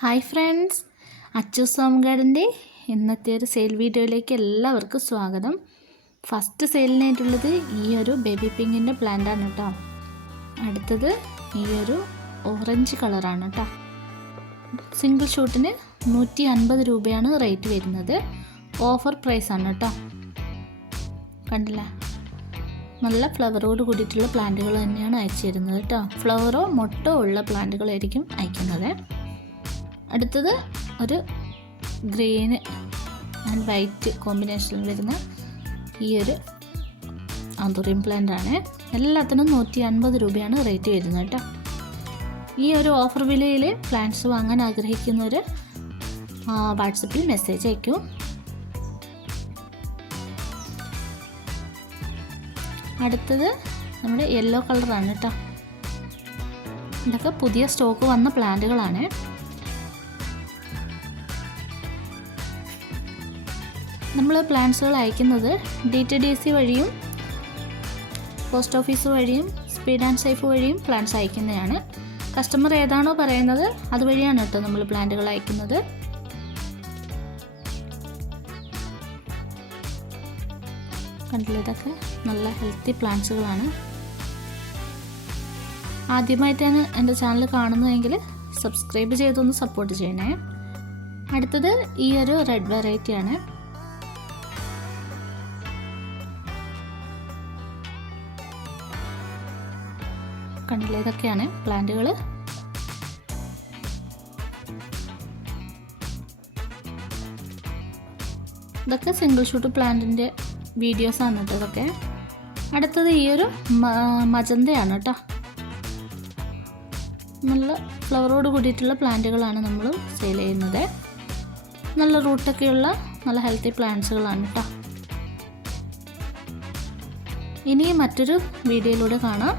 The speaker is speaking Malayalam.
ഹായ് ഫ്രണ്ട്സ്, അച്ചൂസ് ഹോം ഗാർഡൻ്റെ ഇന്നത്തെ ഒരു സെയിൽ വീഡിയോയിലേക്ക് എല്ലാവർക്കും സ്വാഗതം. ഫസ്റ്റ് സെയിലിനായിട്ടുള്ളത് ഈ ഒരു ബേബി പിങ്കിൻ്റെ പ്ലാന്റാണ് കേട്ടോ. അടുത്തത് ഈ ഒരു ഓറഞ്ച് കളറാണ് കേട്ടോ. സിംഗിൾ ഷൂട്ടിന് 150 രൂപയാണ് റേറ്റ് വരുന്നത്. ഓഫർ പ്രൈസാണ് കേട്ടോ. കണ്ടില്ല, നല്ല ഫ്ലവറോട് കൂടിയിട്ടുള്ള പ്ലാന്റുകൾ തന്നെയാണ് അയച്ചു തരുന്നത് കേട്ടോ. ഫ്ലവറോ മൊട്ടോ ഉള്ള പ്ലാന്റുകളായിരിക്കും അയക്കുന്നത്. അടുത്തത് ഒരു ഗ്രീന് ആൻഡ് വൈറ്റ് കോമ്പിനേഷനിൽ വരുന്ന ഈ ഒരു ആന്തൂറിയം പ്ലാന്റ് ആണ്. എല്ലാത്തിനും 150 രൂപയാണ് റേറ്റ് വരുന്നത് കേട്ടോ. ഈ ഒരു ഓഫർ വിലയിൽ പ്ലാന്റ്സ് വാങ്ങാൻ ആഗ്രഹിക്കുന്നവർ വാട്സപ്പിൽ മെസ്സേജ് അയക്കും. അടുത്തത് നമ്മുടെ യെല്ലോ കളറാണ് കേട്ടോ. ഇതൊക്കെ പുതിയ സ്റ്റോക്ക് വന്ന പ്ലാന്റുകളാണ്. നമ്മൾ പ്ലാന്റ്സുകൾ അയക്കുന്നത് DTDC വഴിയും പോസ്റ്റ് ഓഫീസ് വഴിയും സ്പീഡ് ആൻഡ് സേഫ് വഴിയും പ്ലാന്റ്സ് അയക്കുന്നതാണ്. കസ്റ്റമർ ഏതാണോ പറയുന്നത് അതുവഴിയാണ് കേട്ടോ നമ്മൾ പ്ലാന്റുകൾ അയക്കുന്നത്. കണ്ടില്ല, ഇതൊക്കെ നല്ല ഹെൽത്തി പ്ലാന്റ്സുകളാണ്. ആദ്യമായിട്ടാണ് എൻ്റെ ചാനൽ കാണുന്നതെങ്കിൽ സബ്സ്ക്രൈബ് ചെയ്തൊന്ന് സപ്പോർട്ട് ചെയ്യണേ. അടുത്തത് ഈ ഒരു റെഡ് വെറൈറ്റിയാണ്. കണ്ടില്ലേ, ഇതൊക്കെയാണ് പ്ലാന്റുകൾ. ഇതൊക്കെ സിംഗിൾ ഷൂട്ട് പ്ലാന്റിൻ്റെ വീഡിയോസാണ് കേട്ടോ ഇതൊക്കെ. അടുത്തത് ഈ ഒരു മജന്തയാണ് കേട്ടോ. നല്ല ഫ്ലവറോട് കൂടിയിട്ടുള്ള പ്ലാന്റുകളാണ് നമ്മൾ സെയിൽ ചെയ്യുന്നത്. നല്ല റൂട്ടൊക്കെയുള്ള നല്ല ഹെൽത്തി പ്ലാന്റ്സുകളാണ് കേട്ടോ. ഇനി മറ്റൊരു വീഡിയോയിലൂടെ കാണാം.